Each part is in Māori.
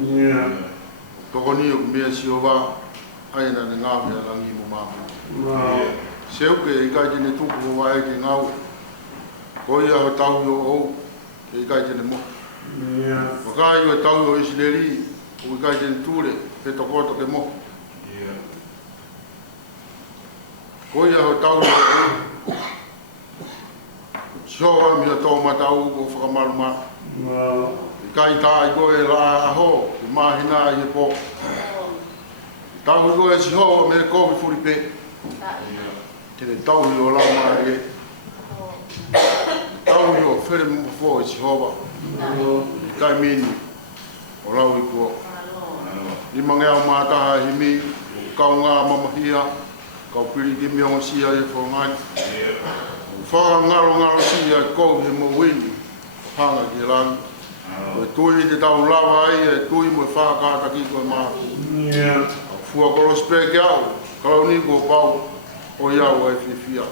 Yeah. Tokoni o mea siova aina ne ngā mea rangi mo māma. Seu ke i kai tene tuku o wae ke ngau. Koi a ho tau yo ou ke i kai tene mo. Wakai o tau yo Isileri o i kai tene tūre pe tokoto ke mo. Koi a ho tau yo ou. Siova mi a tau matau o whakamaru ma. Kai tai koe la aho, i mahina i he po. Tau i koe si hoa me kowi furi pe. Tene tau i o lau maa e. Tau i o where mo fo i si hoa. I kai meni o lau i kua. I mangea mātaha hi mi, kau ngā mamahia, kau piri ki mionga sia i whangai. Whaka ngaro sia i kowi he mo wini, hanga ki rangi. Koe tui te tau lawa ai, e tui mo whakata ki koe māku. Fua koro speke au, kau ni ko pau, o iau ai whiwhia.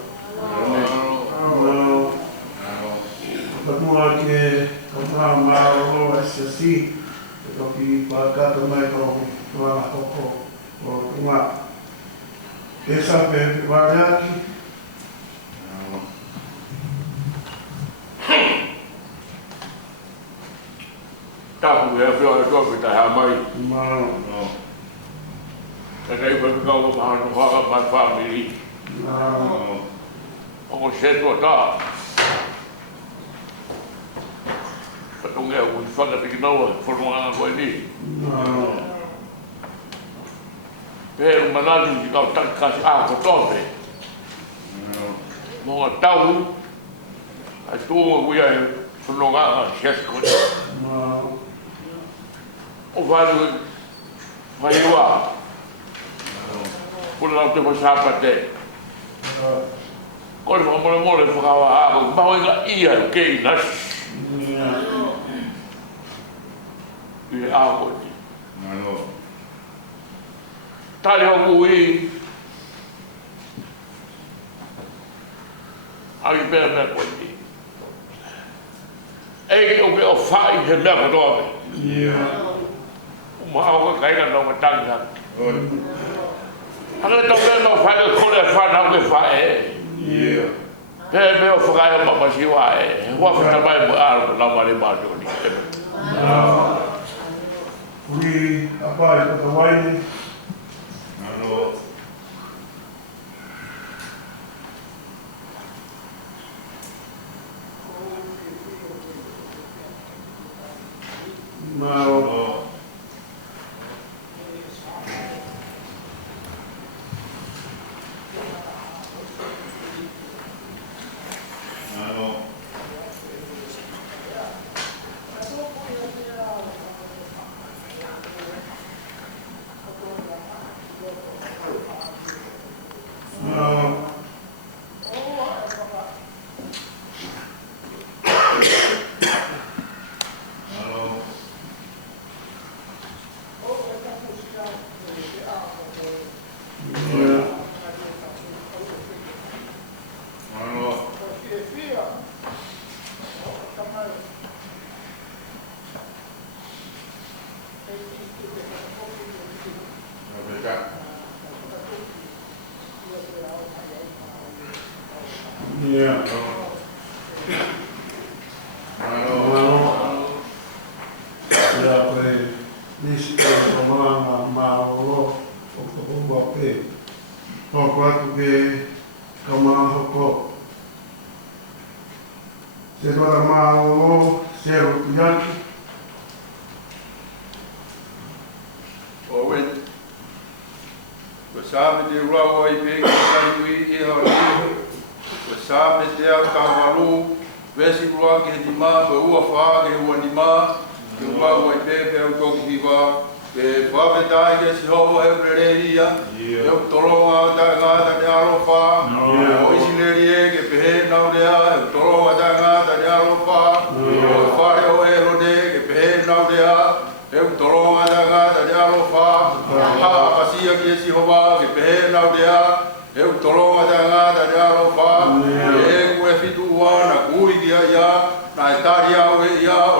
Patua ke kamaa maro o SSC, e toki whakata mai tō wā hoko o tunga. E sa pe wāreaki. Tapu e whio e tōpita hea mai. E kei pēpi kau ko mahana whaka mai whamiri. Ongo setua tā. Patunga e ui whakatiki naua, whanua koe ni. Pēru manatu ki kau takasi āko tōpe. Monga tau, ai tūnga kuia e whanua sesko. O whāru whaiua. Kura lau te whasapa te. Kore whakamore whakawa āko, maho inga ia kei nasi. I e āko ti. Tari hau kui. Aki pēra mea koe ti. Eke o ke o whai he mea kotoame. Mau ka kaina no matanga. Ana to le no fa ko le fa na ke fa e. Pe me o fa ka ma ma si wa e. Wa fa mai mo ar na ma le ma do ni. Ui apa e ko wai. Ano. Mau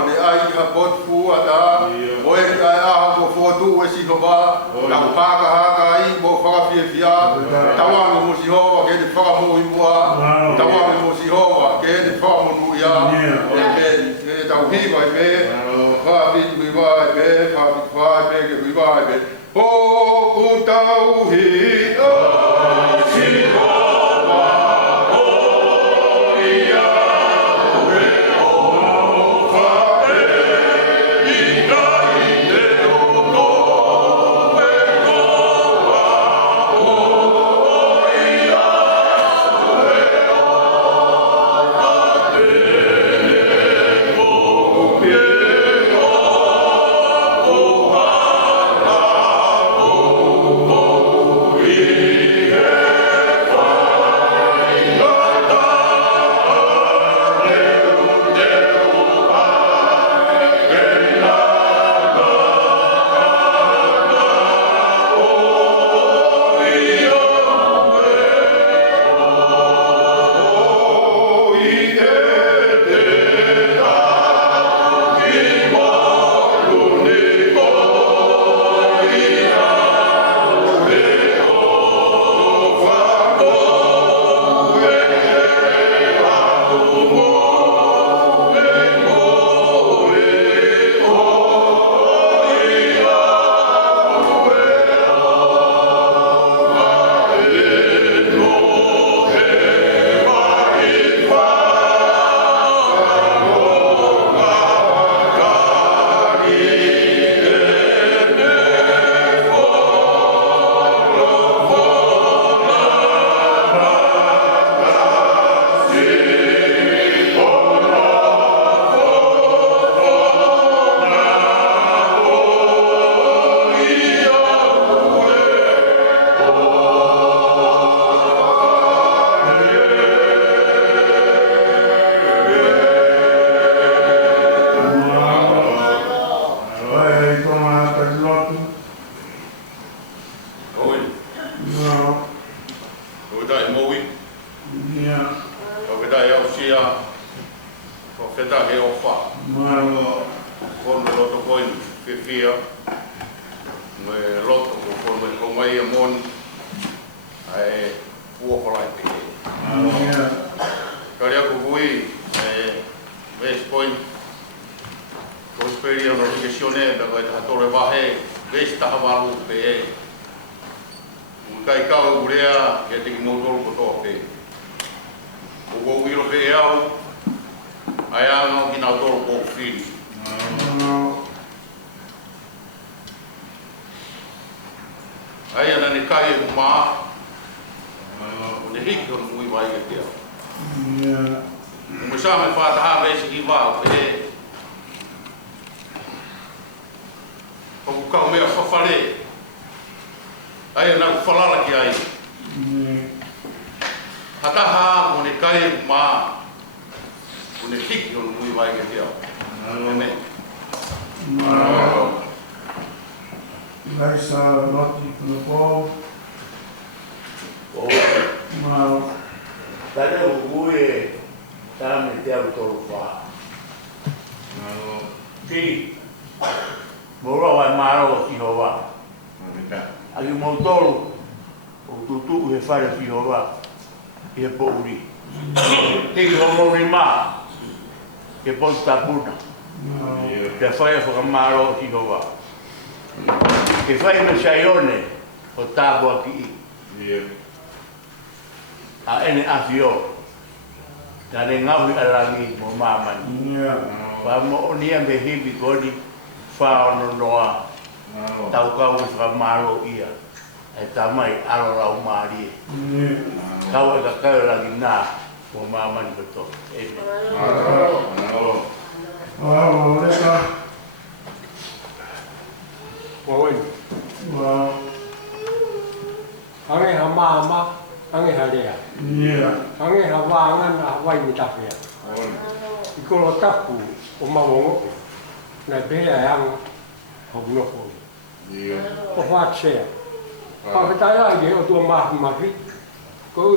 Oi, ai, a pot fu ata, oi, ai, a ko fotu e si toba, la paka haka i mo whaka fia, tawanga mo si hoa, ke te whaka mo i mua, tawanga mo si hoa, ke te whaka mo tu ia, ke tau hiwa i me, wha pitu i wā i me, wha i me, ke i wā i me, ho ku tau hi, o si hoa, o ia,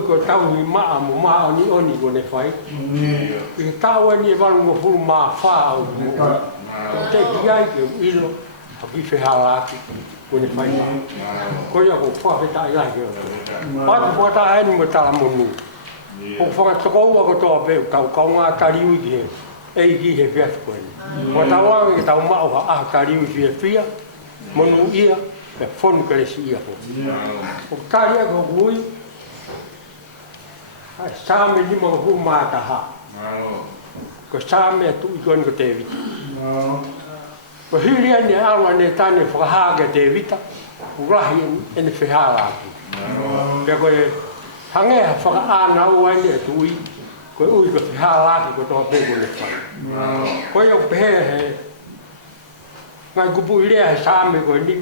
ko tau ni ma mo ma ni oni ko ne fai ke tau ni va ngo fu ma fa o te ki ai ke ilo a bi fe hala kone whai. Koe a ko whawheta i lahi o. Patu whata aenu me tala monu. Ko whakatokou a ko toa peu kau ngā tariu ki he. Ei ki he whiatu koe. Ko tawangi ki tau mao ha aha tariu ki he whia. Monu ia. E whonu kalesi ia po. Ko taria ko kui. Sāme lima ko hu māta ha. Ko sāme atu i koni ko te vita. Ko hiri ane awa ne tane whakahāga te vita. Urahi ene whihāra atu. Pea koe hangea whakaana o ane atu ui. Koe ui ko whihāra atu ko toa pēko ne whai. Koe au pehe he. Ngai kupu i rea he sāme koe ni.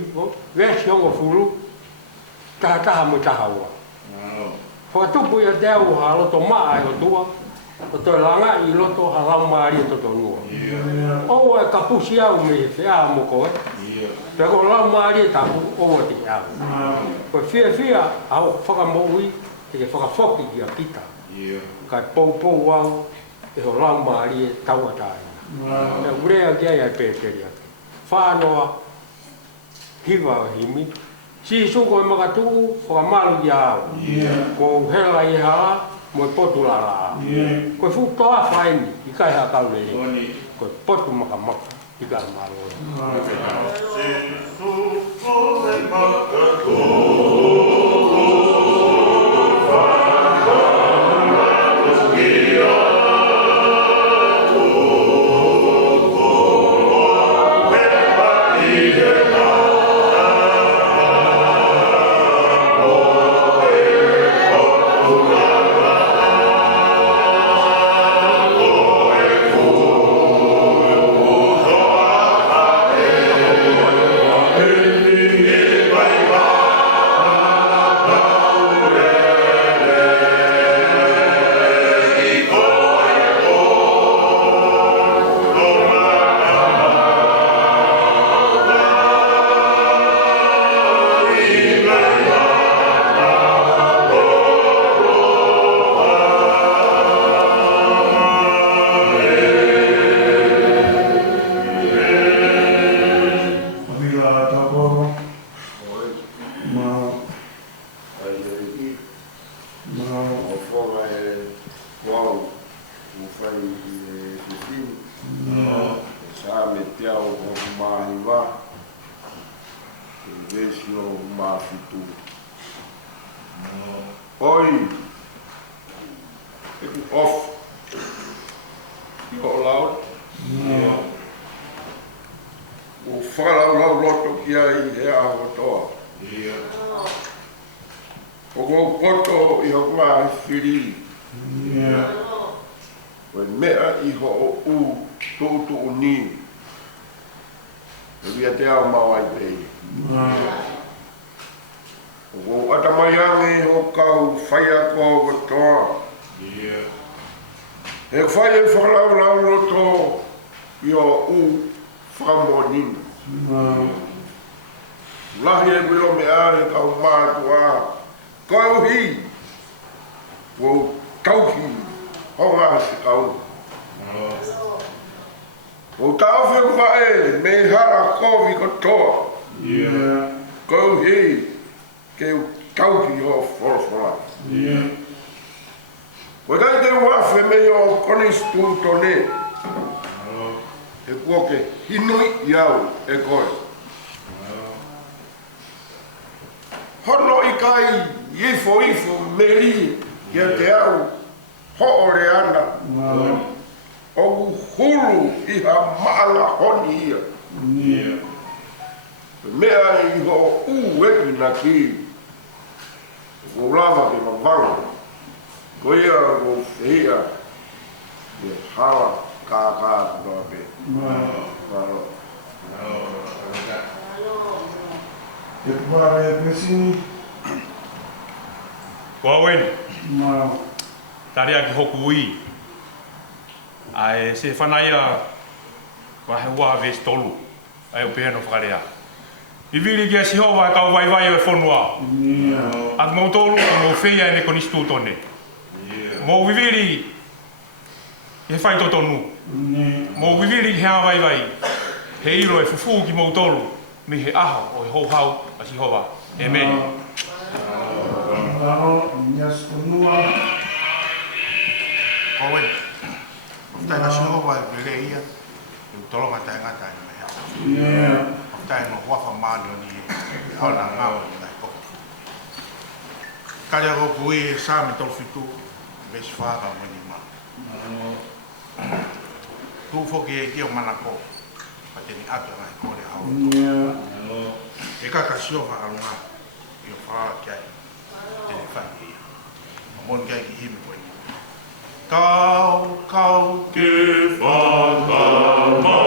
Vesi hongo furu. Taha mo taha ua. Whakatupu ia te au ha loto maa e o tua. O toi langa i loto ha lau maari e toto nua. O e kapusi au me he whia mo koe. Pea ko lau maari e tapu o te au. Koe whia au whakamoui te ke whakawhoki ki a kita. Kai pou au e ho lau maari e tau atai. Pea urea ki ai ai pēteri ake. Whānoa hiwa o himi. Si suko e makatu, whakamalu i au. Ko hela i hala, mo e potu la la. Ko e fuku toa whaini, i kai ha kau lele. Ko e potu makamaka, i kai malu. Si suko e makatu. Taria ki hoku ui. Ai se whanaia wahe waa ves tolu. Ai o peheno whakarea. I viri ki a Sihova e kau waiwai o e whonua. Ak mau tolu mo whia e ne konistu tone. Mo viviri he whai totonu. Mo viviri he a waiwai. He ilo e fufu ki mau tolu. me he aho o he houhau a Sihova. Amen. Yes, Kunua. Owen. Tai na Sihova e pere ia. Eu tolo ngata ngata ni me hao. Yeah. Tai no wafa mano ni hao na ngao ni mai ko. Kaya ko pui sa me tol fitu. Ves fa ka mo ni ma. Tu fo ke o mana ko. Pate ni ato ngai ko le hao. Yeah. E ka ka Sihova alunga. Yo fa kai. Te fa ni. Mon kai ki himi ko. Kau ke whakama.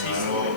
Jesus.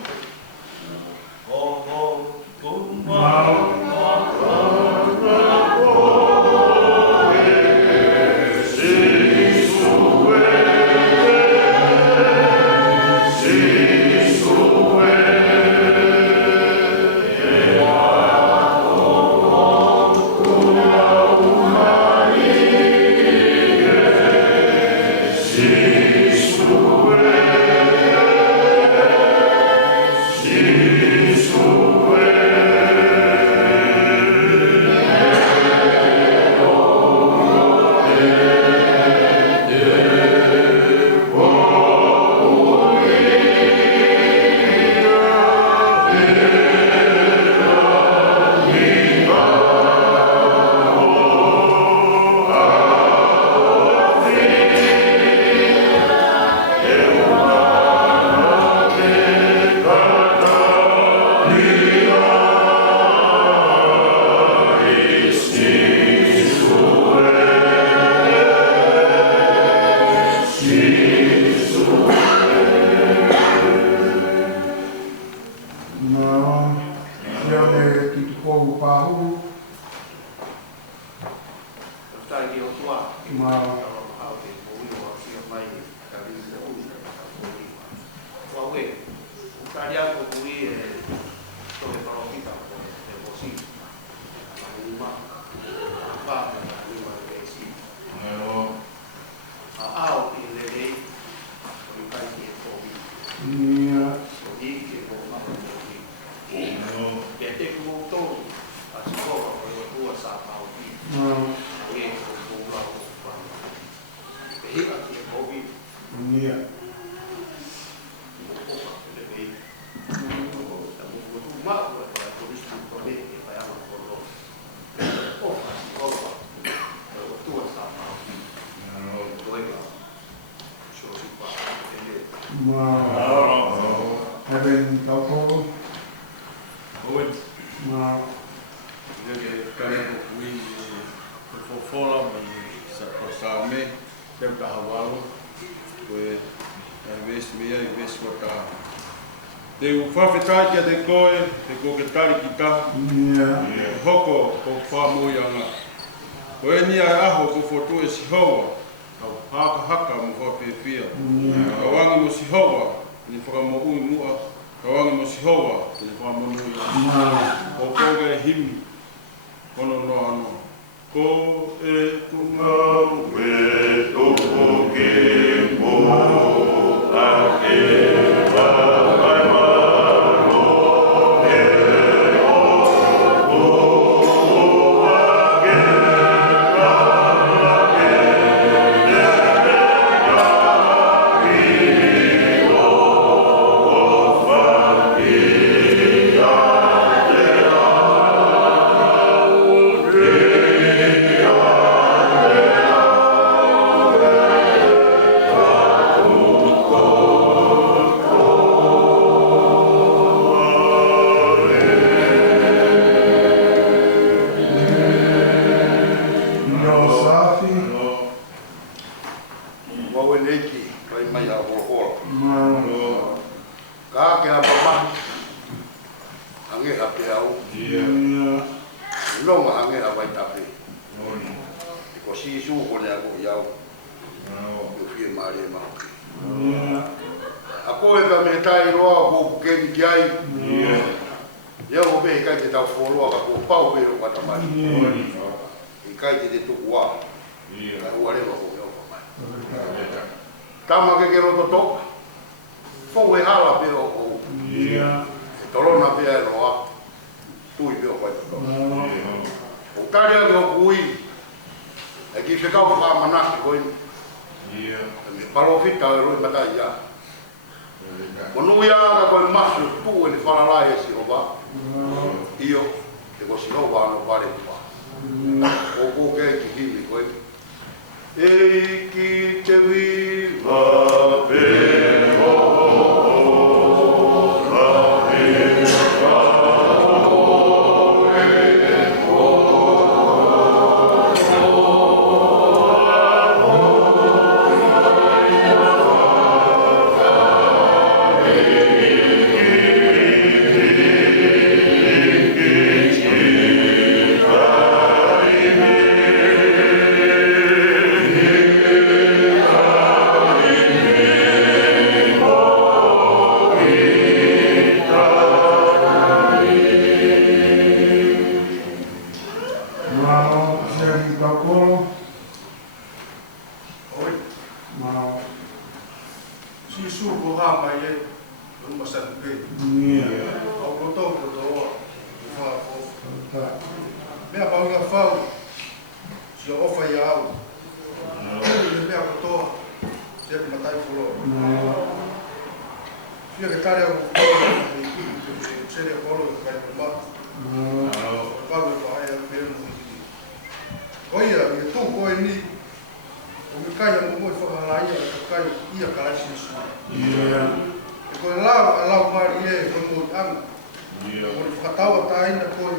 Mo whakatawa taina koe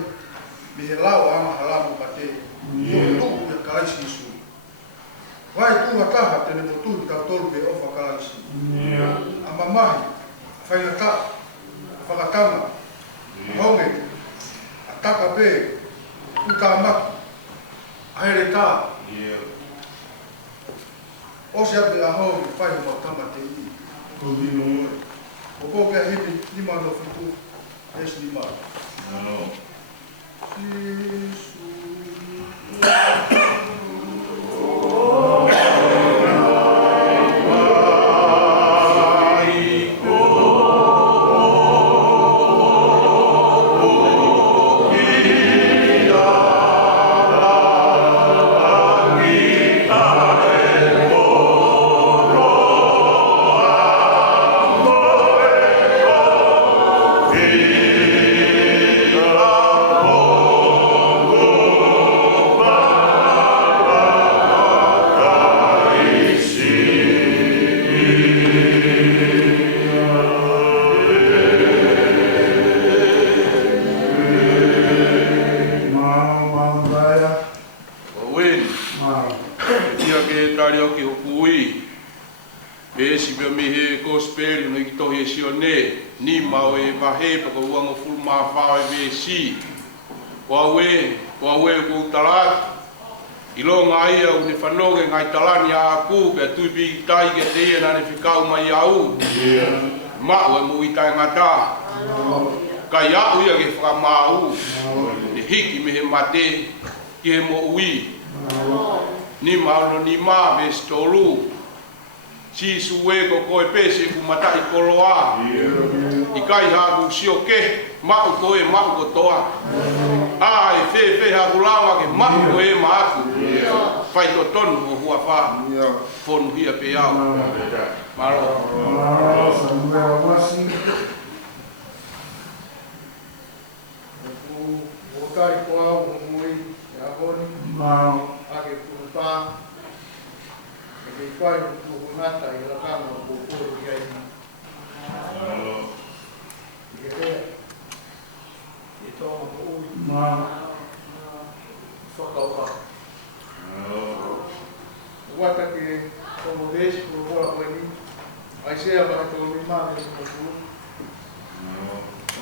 me he lau ama halamu pate. Mo tuku me kalaisi isu. Vai tu hataha tene mo tu ka tolu be ofa kalaisi. Ama mahi whaingata whakatama honge ataka be uka maki aere tā. O se ape a hau i whai mo tama te i. O ko kia hipi lima no whitu es lima. Ngai talani a aku ke tuipi tai ke te na ne fikau mai au ma o mo i tai ngata kai a uia ke whamau ni hiki me he mate ki he mo ui ni mauno ni ma me stolu si suwe ko koe pese ku matai koloa i kai haku sio ke ma u koe ma u kotoa a e fe ha kulawa ke ma u koe ma aku fai to tonu o hua wha fonu hia pe au maro Samuel Wasi O kai koa o mui e a honi a ke kurupa e ke kai o kuhunata i la kama o kukuru ki ai i ke rea i tō o ui whakauka wata ke como vez por fora por aqui aí se a vai todo o mar mesmo no sul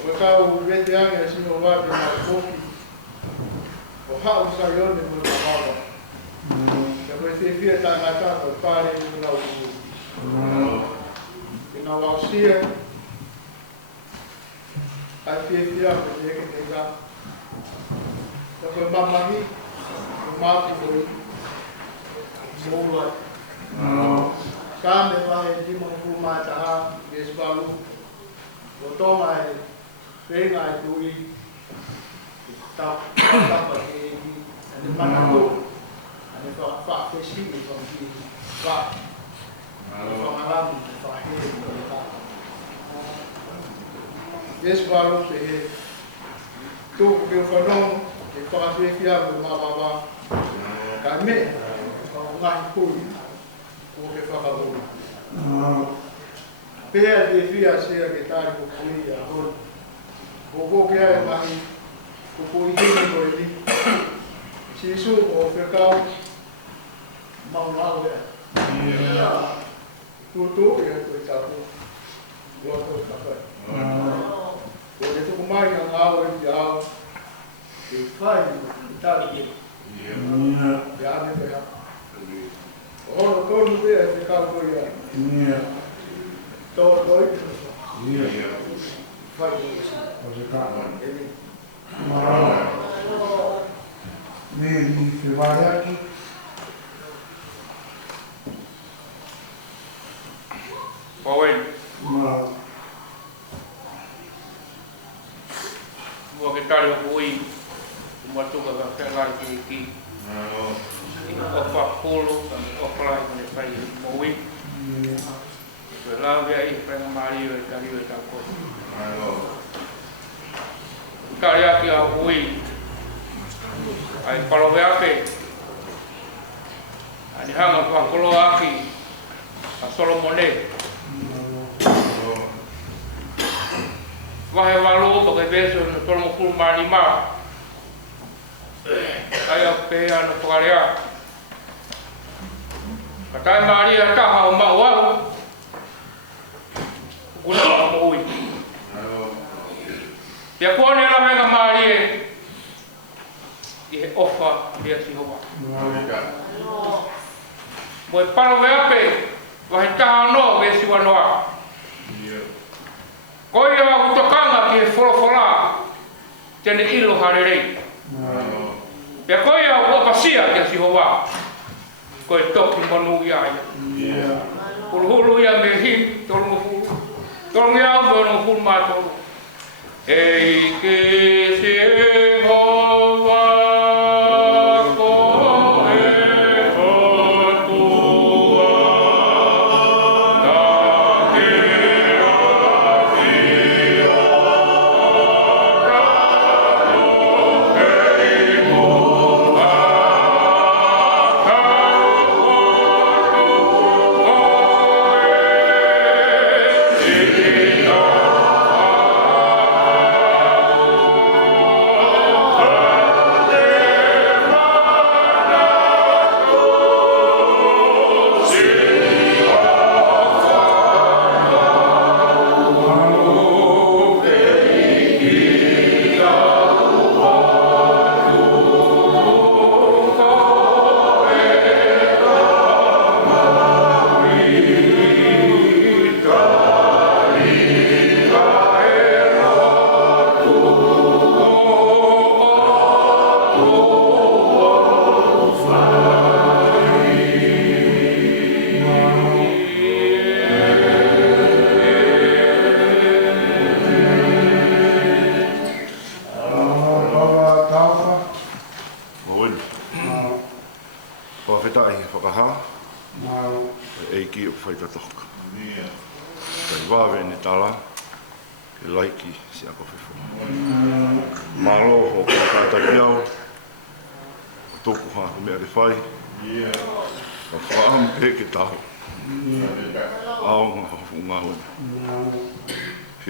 o carro o vete ano assim não vai mais pouco o carro saiu de muito mal depois se via tá na casa o pai no sul e na Auxília a fia porque que tem lá depois mamãe o mato foi Mola. Kame vai di mangku mata besbalu. Botong ai peng ai tui. Tap pakai ni mana tu. Ani fa fesi ni fa. Fa malam fa he. Besbalu pe tu ke fanong ke fa fia ma baba. Kame ngai pui o ke whakabura. Pea te whia sea ke tāre ko pui a hon. O ko ke ae mahi ko pui hini ko e ni. Si su o whekau mau nau ea. Tutu e a koe tāpu. Loto e kapai. Ko ke tuku mai a ngāo e te ao. Ke whai i tāre ke. Ke ame pe hapa. Ora tonu te e kau koe ia. Tō toi. Whai o se kāma. Meri Whewariaki Pawen mua ke tari o ui mua tuka ka whengai ki o whakolo o whalai kone whai mo ui Ke lau vea i whenga mari o e tari o e tako Tari aki a ui ai palo vea pe ani hanga whakolo aki a Solomone Wahe walo pa ke beso no tolo fulu mani ma. Ai pe ano pagarea. Katai Maria ka ha ma wa. Kuna mo ui. Pia kone la mega Maria. I ofa dia si hoa. Mo palo veape. Wahe taha no ve si wanoa. Koi wa kutokanga ki folofola. Tene ilo harerei. Pea koi wa pasia ki si hoa. Koi toki manu ia ia. Hulu ia me hi tolu fu. Tolu ia o no fu ma tolu. Ei ke se hoa.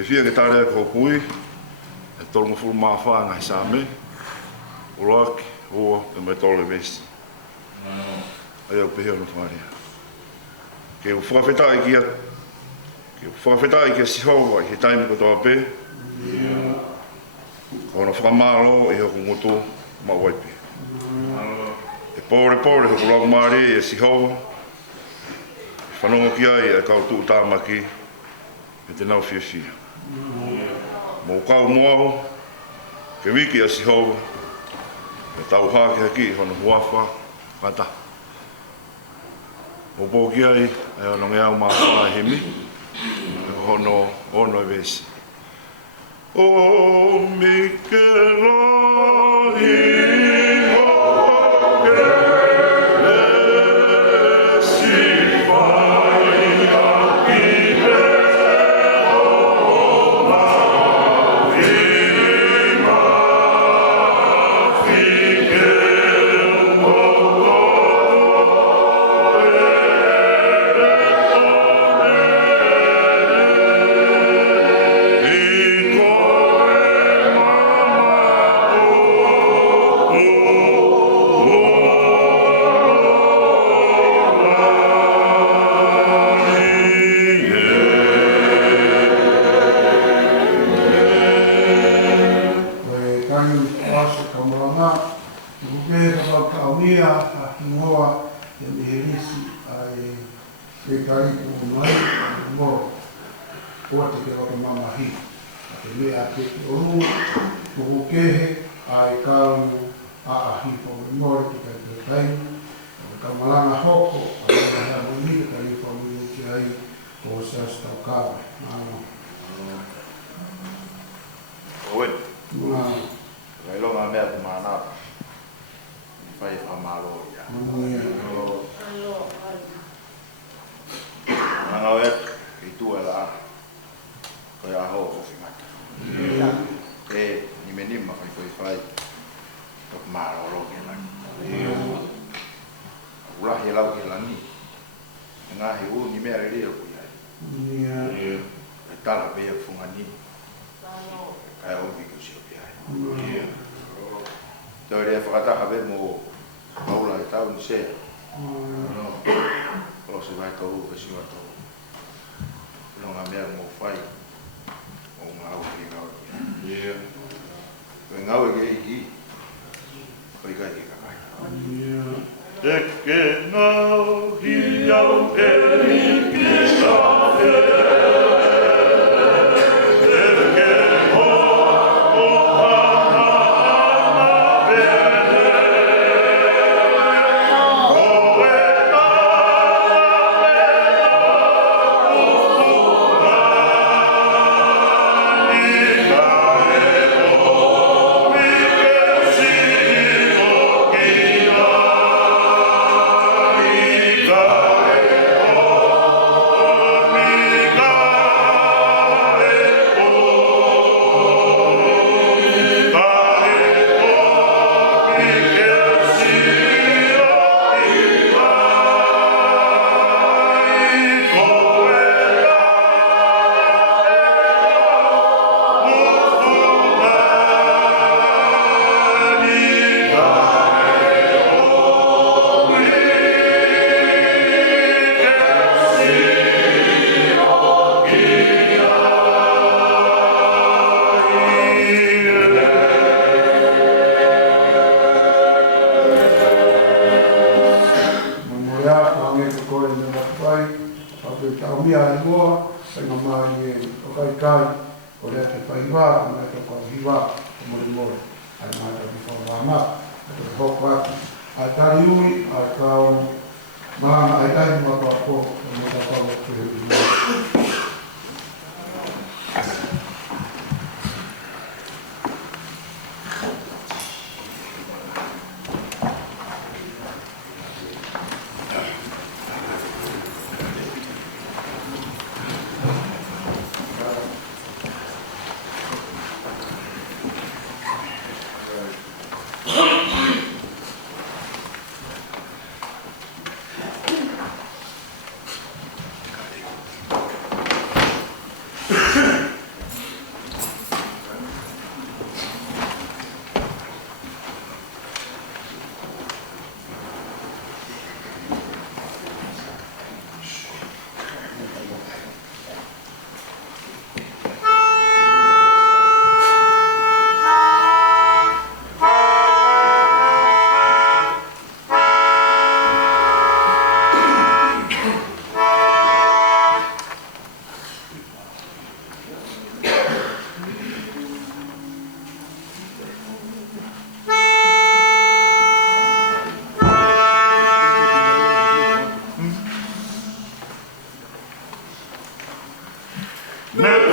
Fia ke tare ko pui e tolu fu ma fa nga same ulak o e me tole vesti ai o pe no faria ke o fa feta ki si ho ki time ko to pe ono fa malo e o ngoto ma wai pe e pore ko lo mari e si ho fa no ki ai e ka tu ta maki e te nau fia mo kau moau ke wiki a si hou e tau hake haki hono huafa kata o pōki ai e ono ngeau maa wha hemi e hono e vesi o Mikelahi Kai o ki kusi o pia. Tau rea whakataka ve mo maula e tau ni se. O se vai tau e siwa tau. Longa mea mo whai. O ngau ki ngau. Koe ngau e ke iki. Koe kai ki kakai. Te ke ngau hi au e iki sa Hey,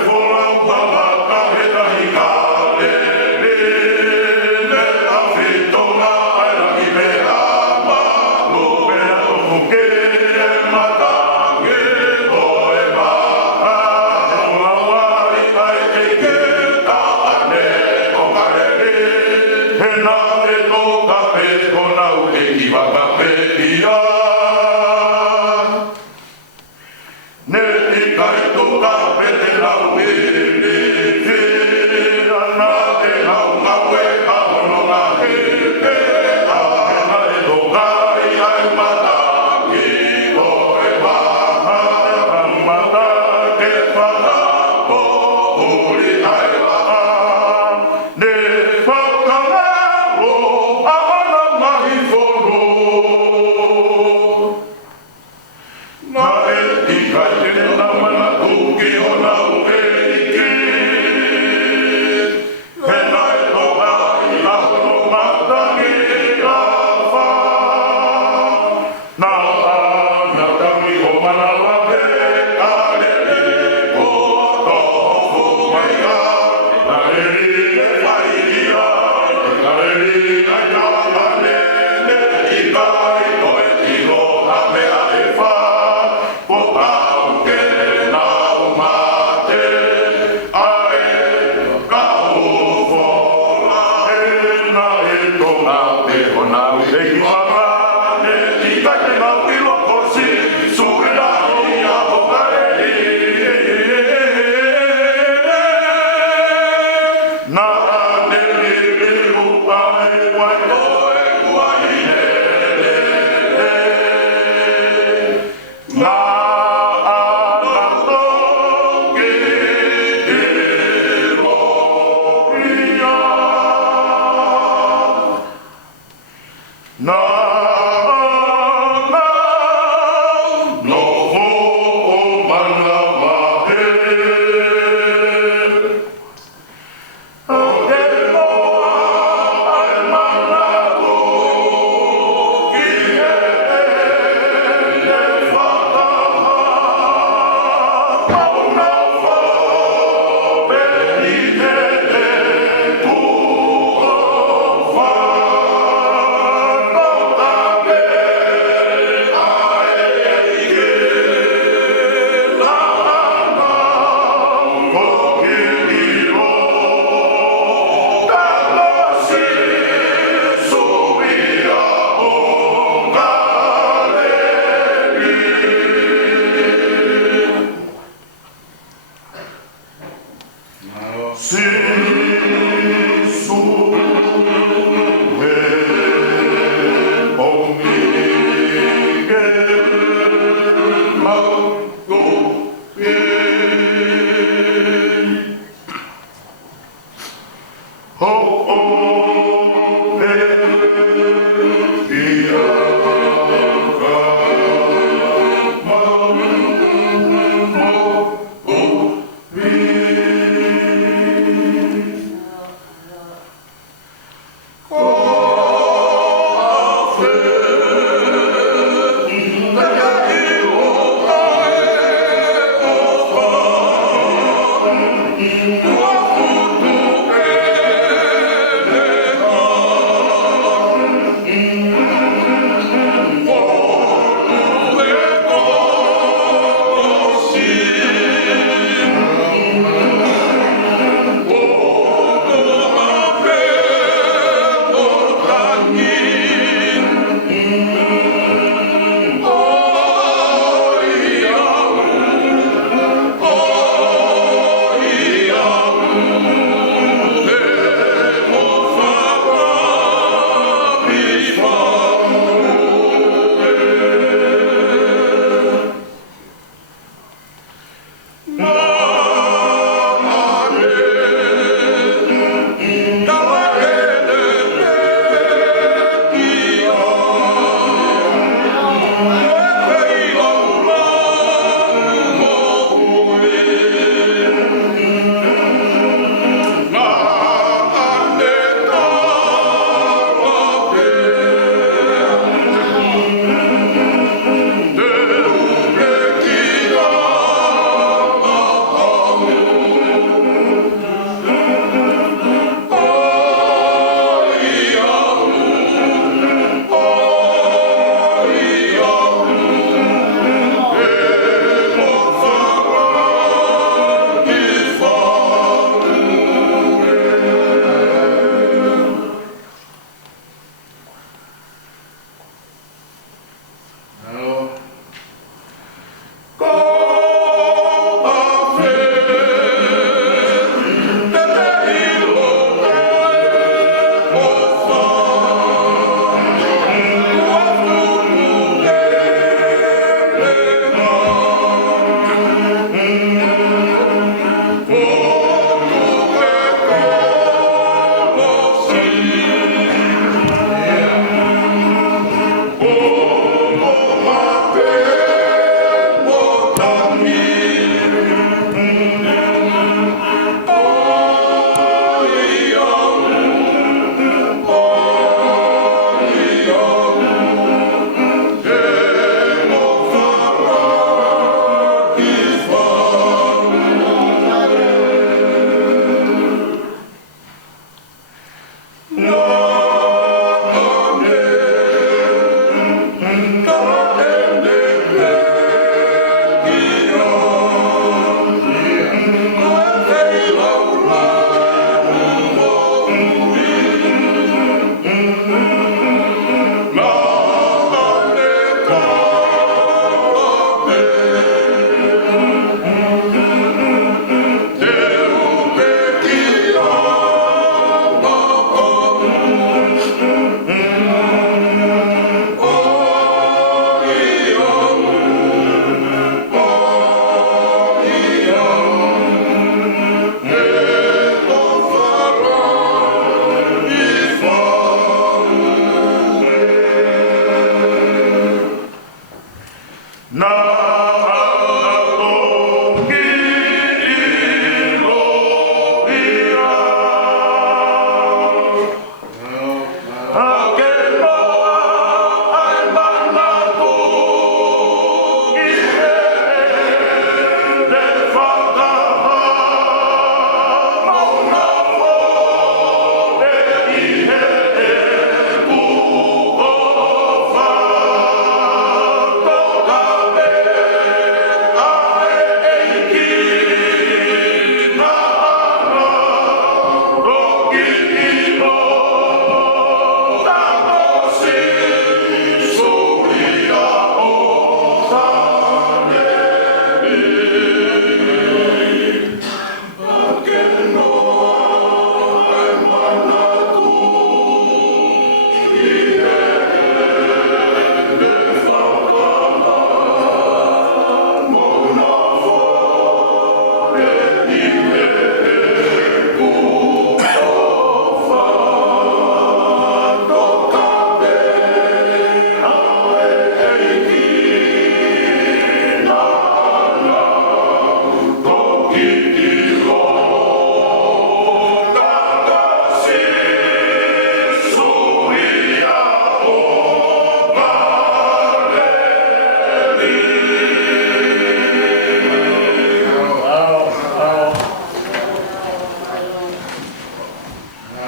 O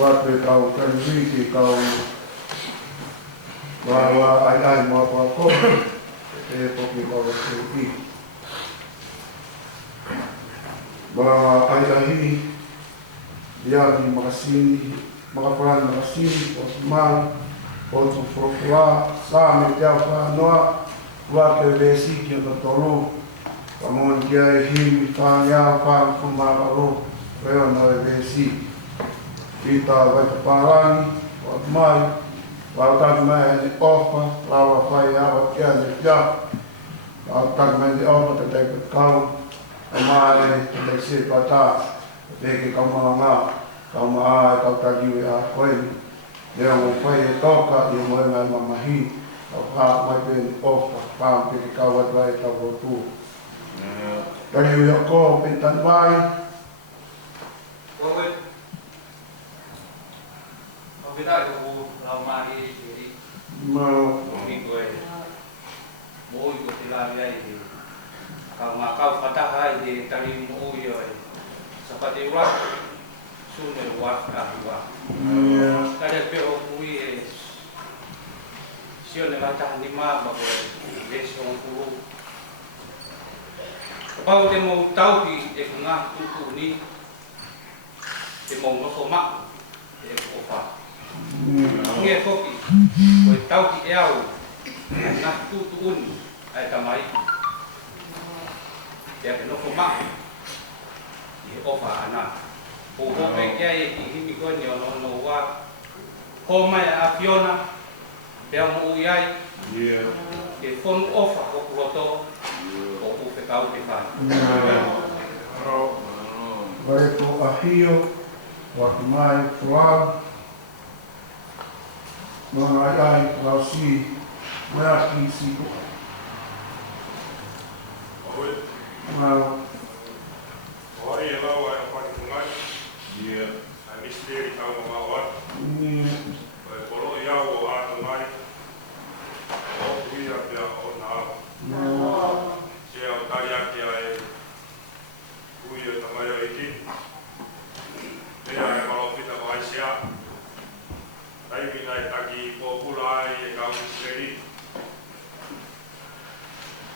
wate kau kanwiki kau wawa ai mo pa ko e poki kau ki wawa ai dia ni makasini makaparan makasini o mal o tu frofa sa me dia pa noa wa ke vesi ki o tolu kamon kia e himi pa ya pa kumaro veo no e vesi kita vai te parani o mai wa ta mai ni ofa lawa pai awa kia ni pia wa ta mai ni ofa te te kau o mai te se pata te ke kaumanga kauma kau ta kiwi a koe leo mo pai e toka i mo e mai mamahi au ha mai pe ofa pa pe ke kau at vai ta tu kari ui a ko pintan vai Kita itu lama ini jadi minggu ini mau ikut tilapia ini kalau makau patah ini tadi mau ya seperti ulat sudah ulat kahwa kada pero kui sio ne mata lima bago lesong puru pau de mau tau di ngah tutu ni de mau ngosoma de ofa nghe kopi koi tau ki eo na tutuun ai tamai ya no koma i ofa ana po ho pe ya ki himi ko ni no wa ko mai a fiona pe mo uyai ke fon ofa ko roto o ku pe tau te fa vai ko ahio wa mai floa mga ay klausi mga isiko Oi, hello, I'm Patrick Mungai. Yeah, I'm Mr. Tau Mawat. Polo iau o atungai. O kuia pia o nao. Se au tariaki ai kuia tamaya iti. Pea e malopita o aisia. Taimina e taki popula ai e kau Mr.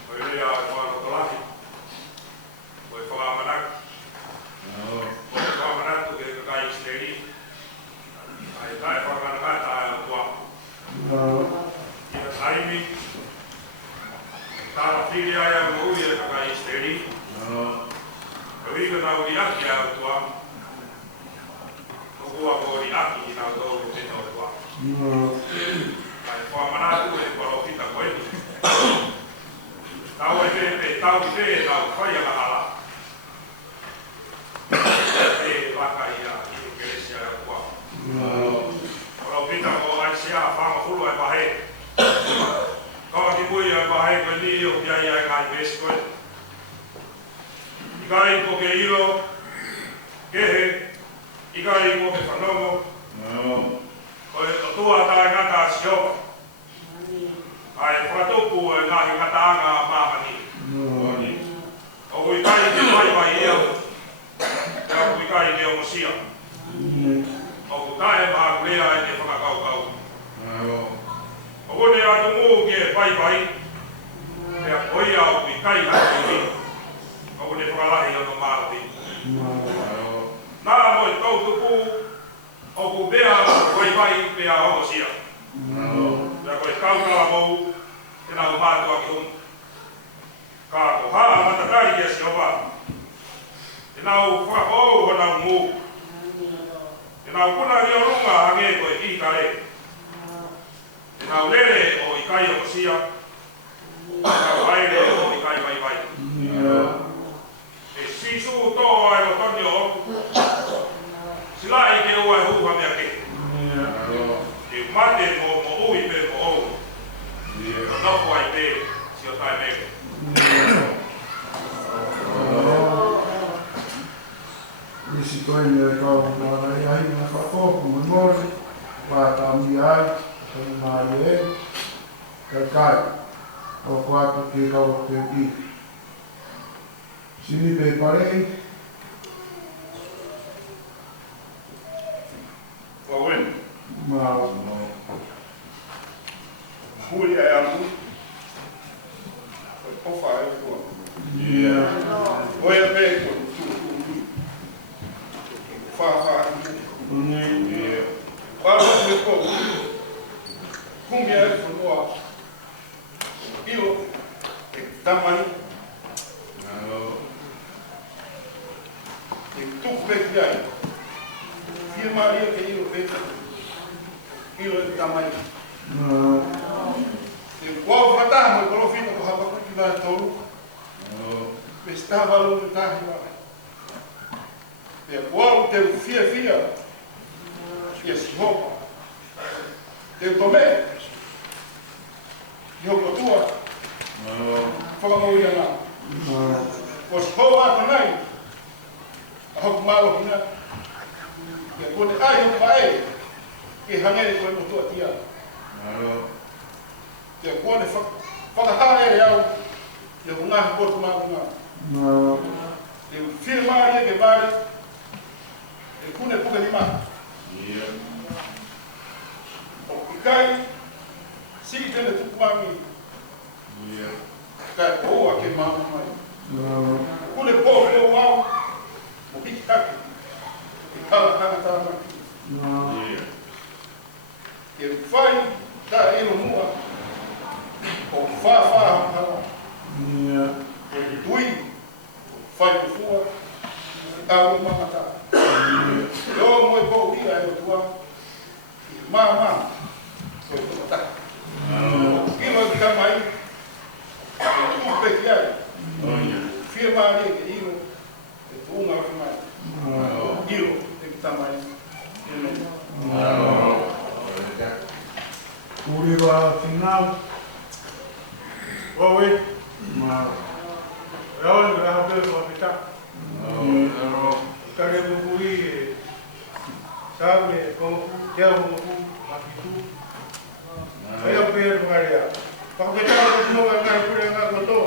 Koilea e whāko tolaki. Koe whakamanaki. Koe whakamanaki ke kai Mr. Ai tae whakanakata ai o tua. Ina taimi. Tāra whiri ai au ui e kai Mr. Koika nau ri aki ai o tua. Kokua ko ri aki i nau tau te no tua. Ai whakamanaku e korofita koe. Tau e te tau te tau whai ala ala. E waka ia i te keresia e kua. Korofita ko ai sia whanga hulu e pahe. Kawa ki mui e pahe koe ni o kia ia e kai pesi koe. Ikai ko ke ilo, kehe, ikai ko ke whanongo. Koe o tua tae ngata sioka. Ai whakatopu e ngahi kataanga mamani. O kui kai te waiwai eo. Te au kui kai te omosia. O ku tae maha kulea e te whakakaukau. O kone atu ngū ke waiwai. Te a koia o kui kai hati ni. O kone whakalahi o no mārati. Nā moi tau tupu. O ku bea waiwai bea omosia. Ia koe kaukala mou, te nau mātua ki hum. Ka ko haa matakai kia si opa. Te nau whakakou ho nau ngū. Te nau kuna rio runga hange koe ki kare. Te nau lere o ikai o sia. Te nau haere o ikai vai vai. Te sisu toa e o toni o oku. Sila i te ua e huha mea ke. Te mate mo ui pe mo ou. O noko ai te si o tae meke. Isi koe me kau nara i ahi na whakoko mo nori, wā tā mi ai, kai mai e, kai, o kuatu ki kau te i. Sini pe parei, Wawen, ma hui ai amu. Ofa ai ko. ia, Oi a pe ko. Fa. ni, Para me ko. Kumbia ko no. Io tamani. E tu pe ai. Fia Maria que io pe. Io tamani. E qual fatah mo ko fita ko haba ko ki ba tolu. Estava lo tá. E qual teu fia. E esse roupa. Teu tomé. Eu com tua. Fala o ia lá. Os hoa também. A roupa malo hina. E quando eu vai. Que hanere com o tua tia. E quando fala hare eu vou lá por tomar. Eu firma que vale. E quando é pouca lima. O kai se tende tu mami. Kai boa que mama mai. Quando é pouco eu mau. O que tá? E tá. E vai tá ele mua. O fa. Dui. Fai o fua. Tá uma mata. Eu moi bom dia eu tua. Mama. Foi botar. Aquilo que tá mais. Tu peguei. Firma ali que isso. Tu não vai mais. Aquilo tem que tá mais. Uriwa final, Wawen, ma, rawan berapa kita? Kali bukui, sampai kau jauh buku makitu. Saya pergi berkarya. Kalau kita semua akan pergi dengan koto.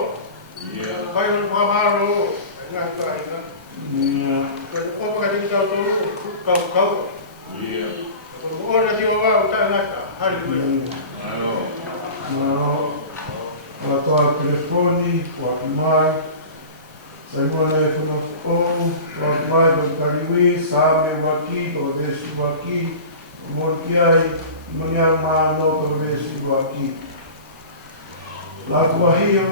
Kalau pamaru, dengan kau. Kau pakai kita tu, kau. Orang jiwa kita nak hari ini. toa telefoni, mai, Saimone Funafo, mai do Kariwi, Same Waki, do Desi Waki, Monkiai, Manyama no do Desi Waki. Lago Bahia,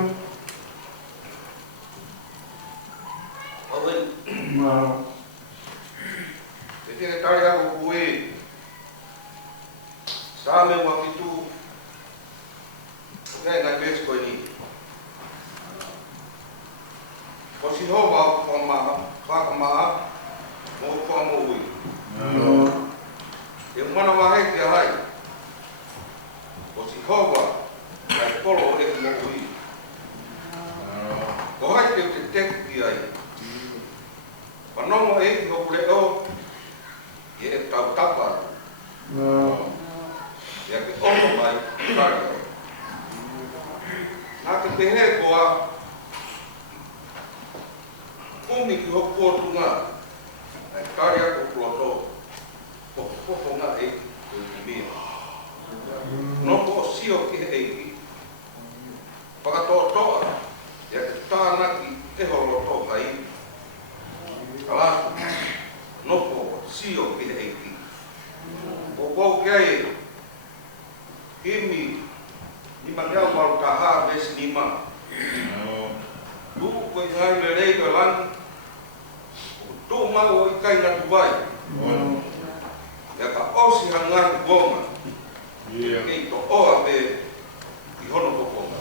ma, Ete tari ako kuwe. Same wakitu. Kaya na bes ko ni. Kasi ho ba pakama mo pa mo wi. Yung mana wahay dia hay. Kasi ho ba ay polo e mo wi. Ko hay te tek dia ay. Panomo e ho puleo. Ye tau tapa. Ya ke ono mai kare. Na te tehe koa kumi ki hoko tunga ai kare ako ploto ko nga e ko mi no ko sio ki e ki paka to ya ta na ki te holo to kai ala no ko sio ki e ki ko kai kimi ni mangyao mal kaha bes lima tu ko ngai lei ko lan tu mau ikai na Dubai ya ka osi hangai goma ni to o be i hono ko goma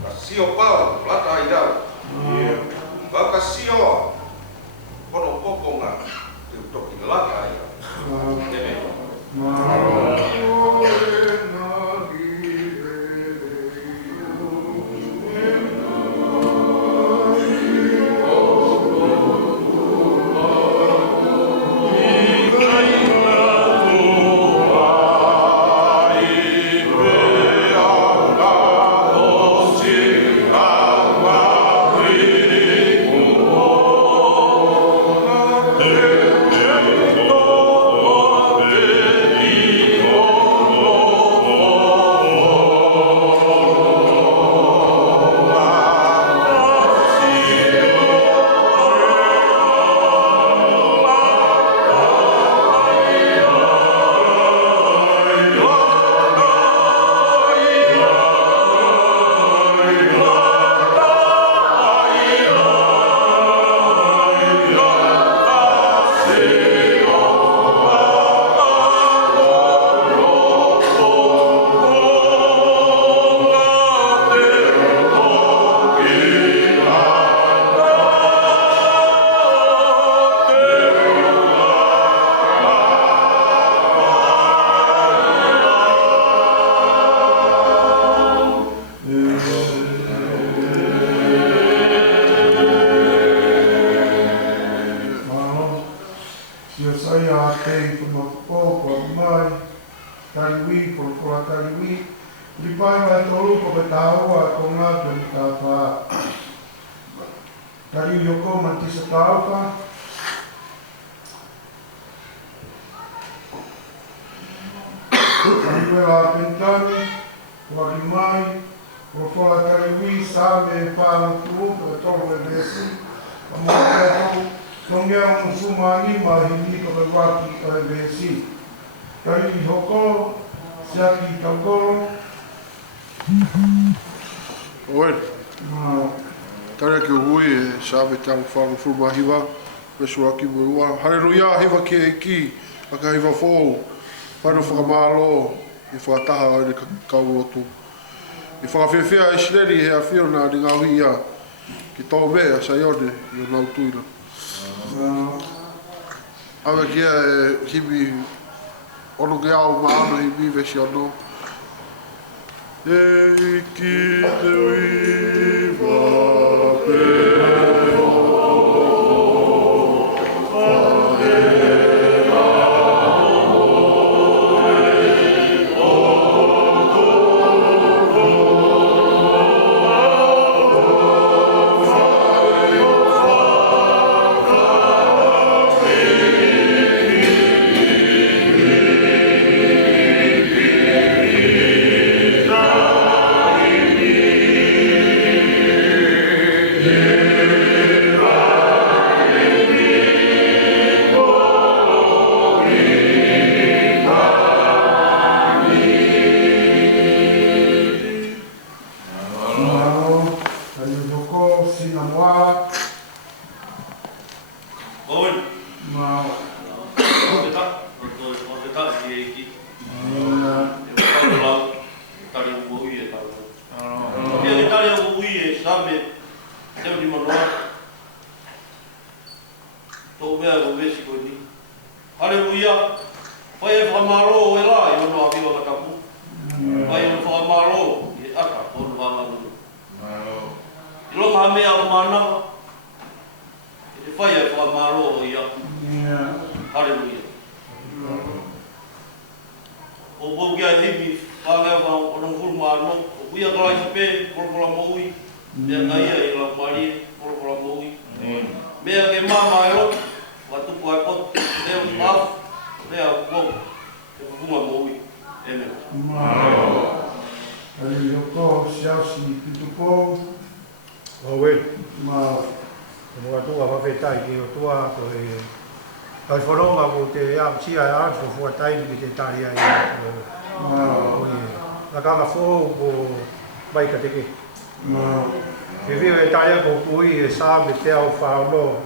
ka sio pa plata ida ba ka sio hono ko goma tu to ki lata ida Oh taliwi, pola taliwi, li pai mai tolu ko pe taua ko ngā tu ni ka wha. Taliwi yoko ma tisa tauka. Taliwi la pentani, waki mai, pola taliwi, same whāna tuo, ko tolu e besi. Amore tau, tongea musuma ni ma hini ko pe waki o e besi. Taliwi hoko, siaki taukoro. Oe, tare ki hui e sawe tau whangu furuma hiwa, pesu aki mua. Haleluia, hiwa ki e ki, aka hiwa fōu, whanu whakamalo, i whakataha o ni kaurotu. I whakawhiwhia e sireri he a whiona ni ngā hui ia, ki tau mea sa ione i o nau tuina. Awe kia e himi, ono ke au maano i mi vesi ono. E ki te uiwa pēo,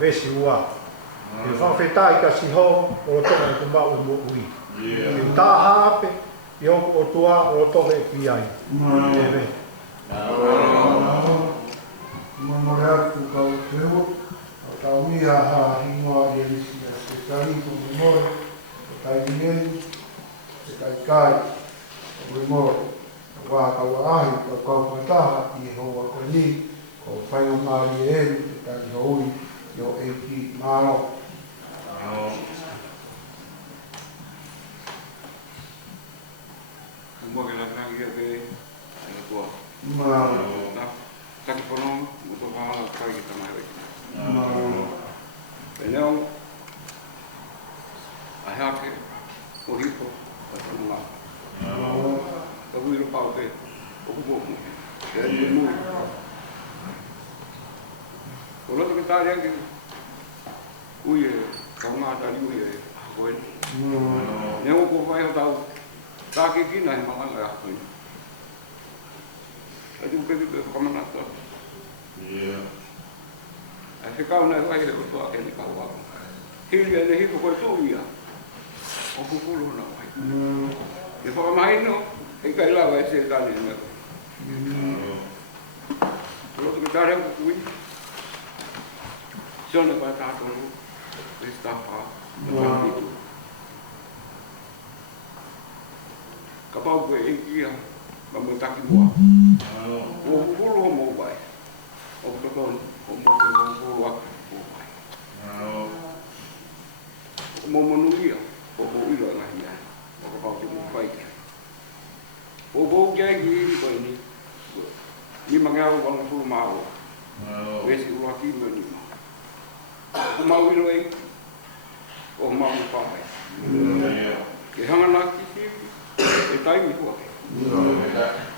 vesi ua. E whawhetai ka si ho o tonga i kumau i mo ui. E tā haape i o tua o tonga e pi ai. E me. Mamore atu kau teo, o tau mia ha hingoa i elisi a se tari ko mimore, o tai mineni, se tai kai, o mimore. Wā kau ahi, kau pataha i hoa koe ni, ko whainga maari e eru, te tari hoi, yo e ki maro. Mua ke la kangi e pe, e tua. Maro. Taki whanong, muto whahala kai ki tamai reki. Maro. E neo, a heake, o hipo, a whanunga. Maro. Ka huiro pao te, o kupo mu. E ni mu. Ko loto ke tāre anke, ui e, kau ngā tari ui e, koe. Neo ko whai o tau, tā ke kina he mamanga e koe. A tu pepe pe whakamanata. A se kau nei wai e o toa ke ni kau wako. Hili e ne hipo koe tō ia, o kukuru na wai. E whakamahino, e kai lawa e se tāne e mea. Loto ke tāre anke kui, sione pai tātoru, e stapa, e tāpitu. Ka pau koe e kia, ma mo taki mua. O pulu ho mo bai. O kakon, o mo ke mo pulu aki mo bai. O mo monuia, o mo ilo ngahi ai. O ka pau te mo pai kia. O bo ke gi ko ni. Ni mangau wang fu mau. Wes ulah ki mani. Ko mau ilo ai. O mau pa mai. Ke hanga na ki e tai mi ko.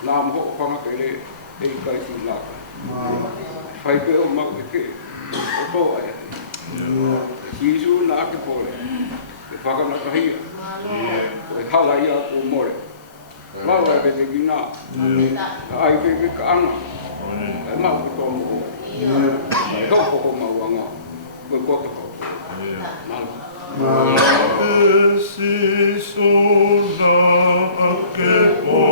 Na mo ko pa ke le e kai si na. Fai pe o mau ke. O to ai. Kisu na ke pole. E whaka na kahia. E hala ia o more. Mau e te gina. Ai ke ka ana. E mau ke tō mo. E tōko ko mau anga. Koe koto ko. Mau. Esi sona ke o.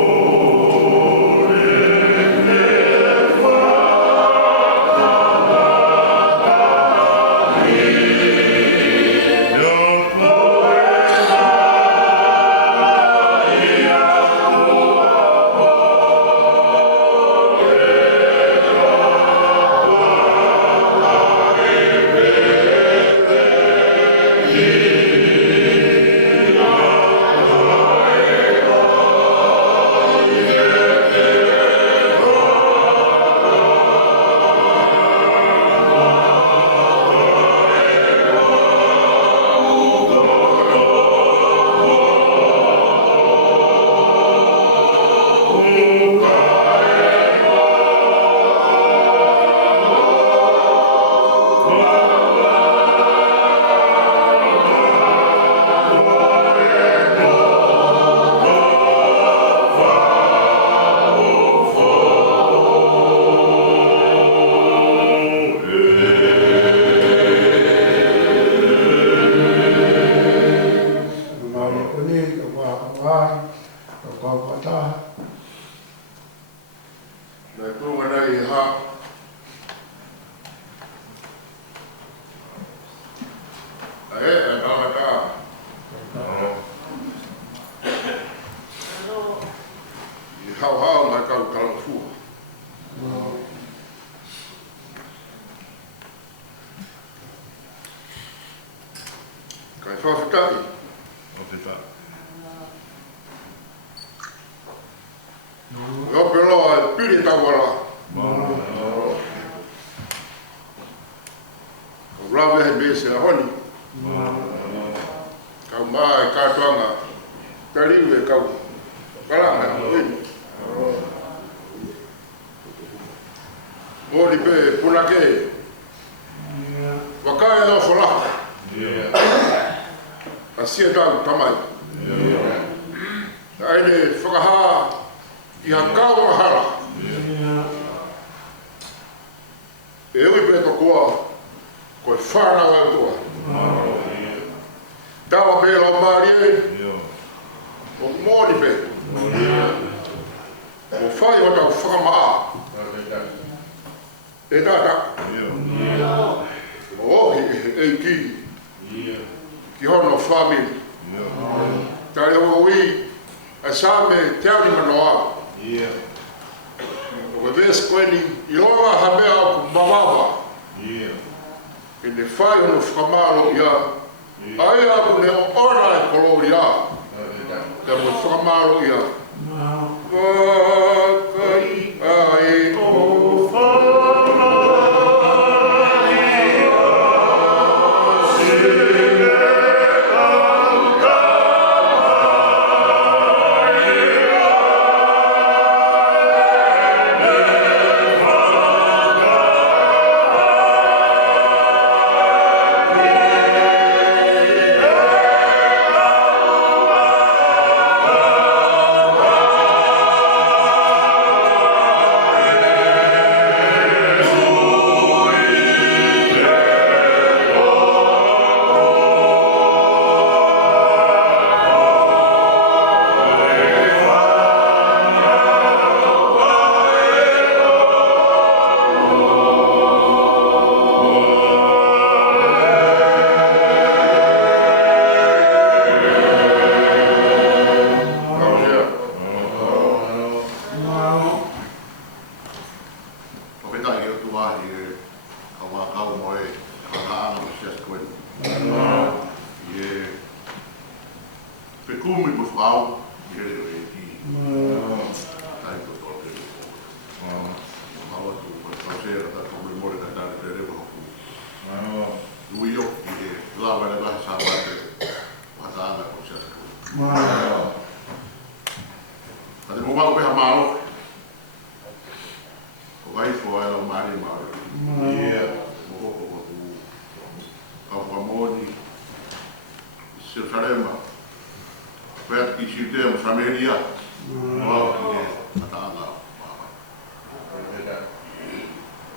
meria.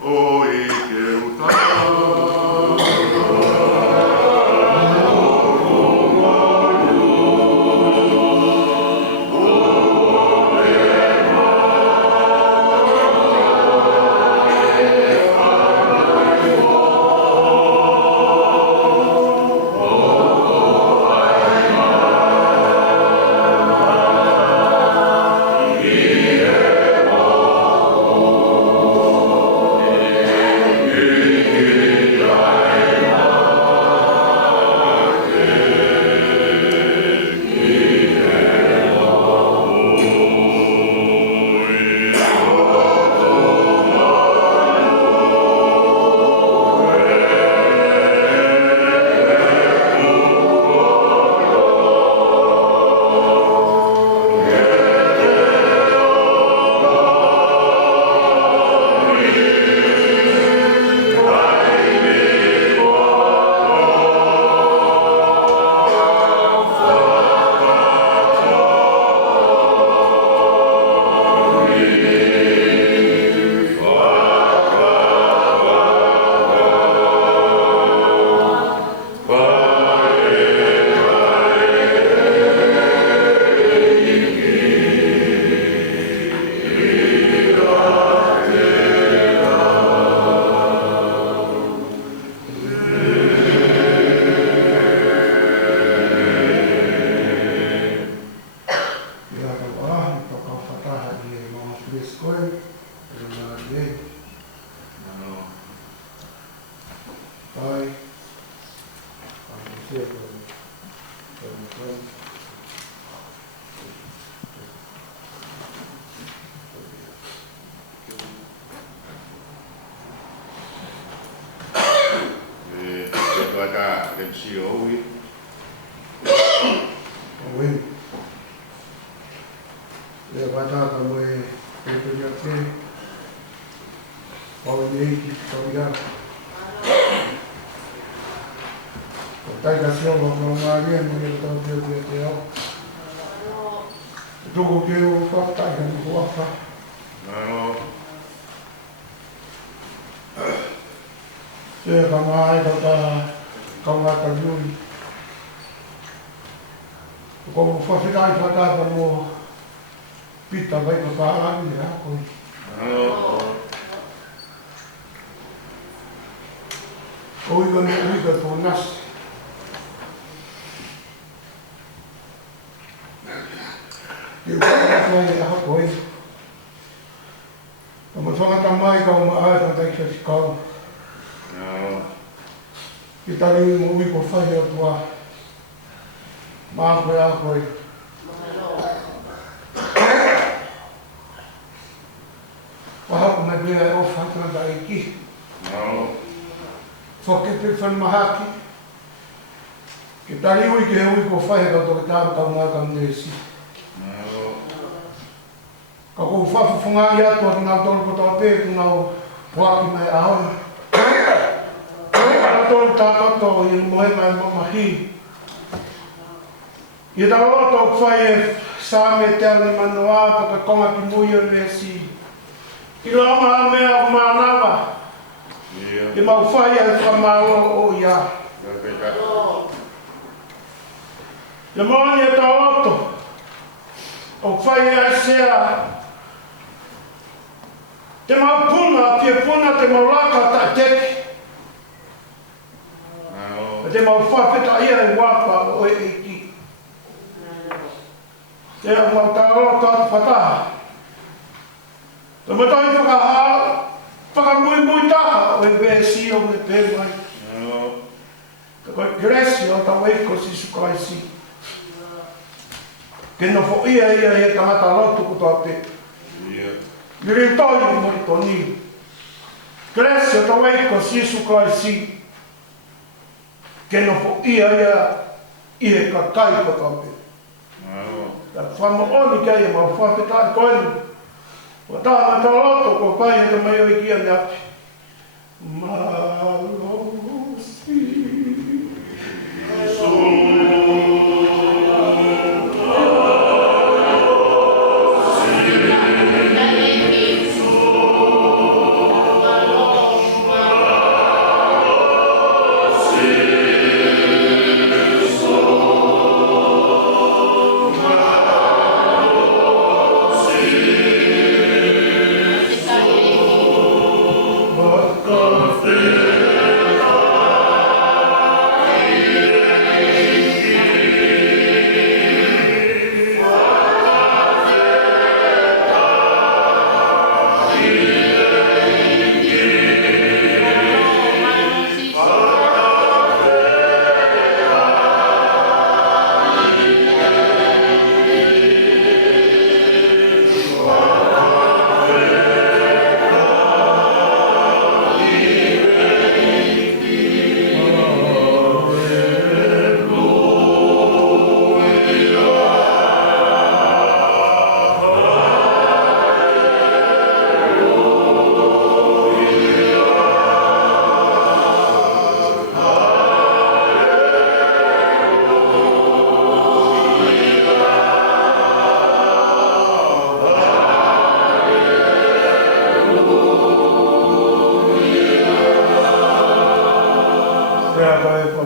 O e ke utara.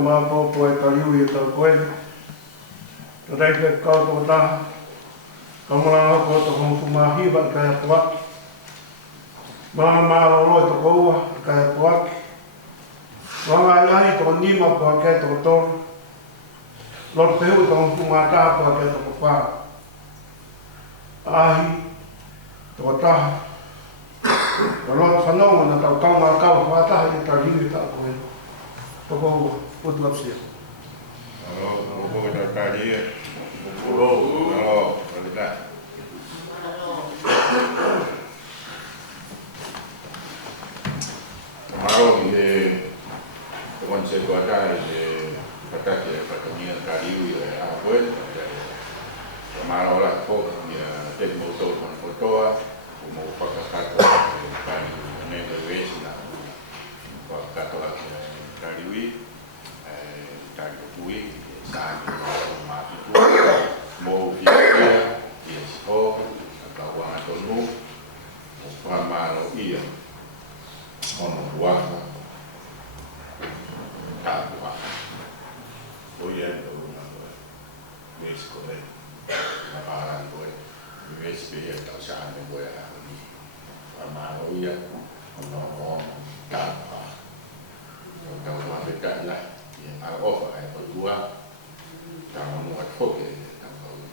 mau po e taliu i tau koe. Ta dai pe kau to ta. Kamala ko to ko fumahi ba ka tua. Ma lo to ko ka tua. Wanga lai to ni ma po ka to to. Lo pe u to fumata po ka to pa. Ai to ta. Kalau senang nak tahu tahu kau apa yang terjadi tak kau. Toko putus sih. Kalau kita tadi, kalau kita kalau ini konsep ada ini kata dia pertanian tadi apa kalau lah kok dia teknologi foto mau pakai kartu kan ini lewes nak pakai kartu tadi tadi kui saat mati tu mau dia so atau orang tolu upama iya ono buah tak buah boleh tu wes kolej apa boleh wes biar tahu siapa yang boleh upama iya ono tak kalau apa tak lah yang awal ay berdua tangan muat fokus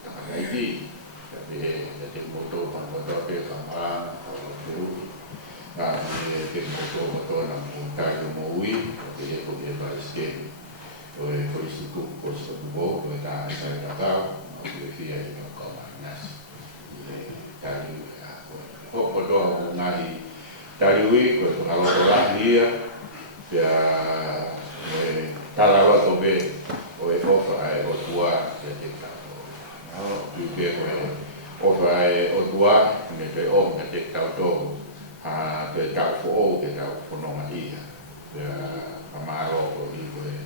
tangan lagi tapi jadi motor motor ke sama dulu nah ini motor nak montar moui jadi boleh basket oleh polisi polisi bubo kita saya tahu boleh via ini komunas tadi foto ngai tadi kalau orang dia ya kalau tu be oleh offer ay otua jadi kalau juga offer ay otua ni ke om jadi tahu ke tahu ke tahu penong dia ya amaro ini boleh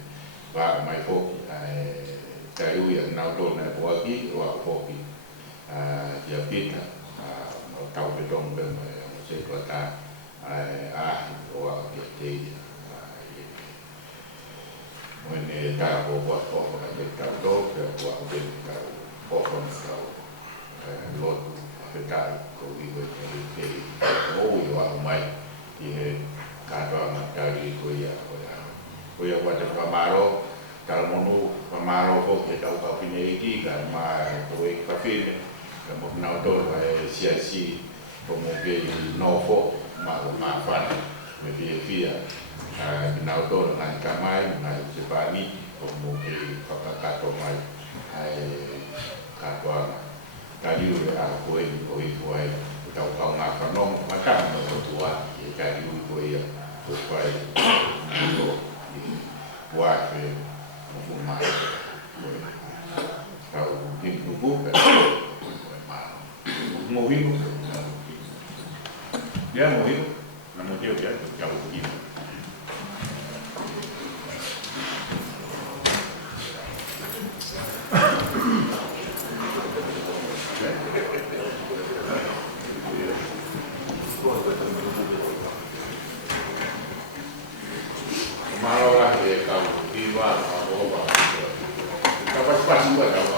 bah mai foki ay tahu yang naudol na buagi wa foki dia pita tahu bedong ben saya kata wa kita when ta ko wa ko ka ta do ke wa ke ta ko ko ka lo ta ko wi ko ke o wa mai ye ka to ma ta ri ko ya wa ta pamaro tal monu pamaro ko ke ta ka pine ki ka ma ko e ka fi ka mo na to sia como que no fo ma fa me fia Binaudo dengan kamai, dengan sebani, kemudian kakak mai, kakak tadi udah aku koi tahu kau nak kanong macam tua, jadi koi supaya buat rumah, tahu tim tubuh kan, mau hidup, dia mau hidup, namun dia jauh begini. Malah dia kau di luar, apa-apa. Kapas-pas juga kau.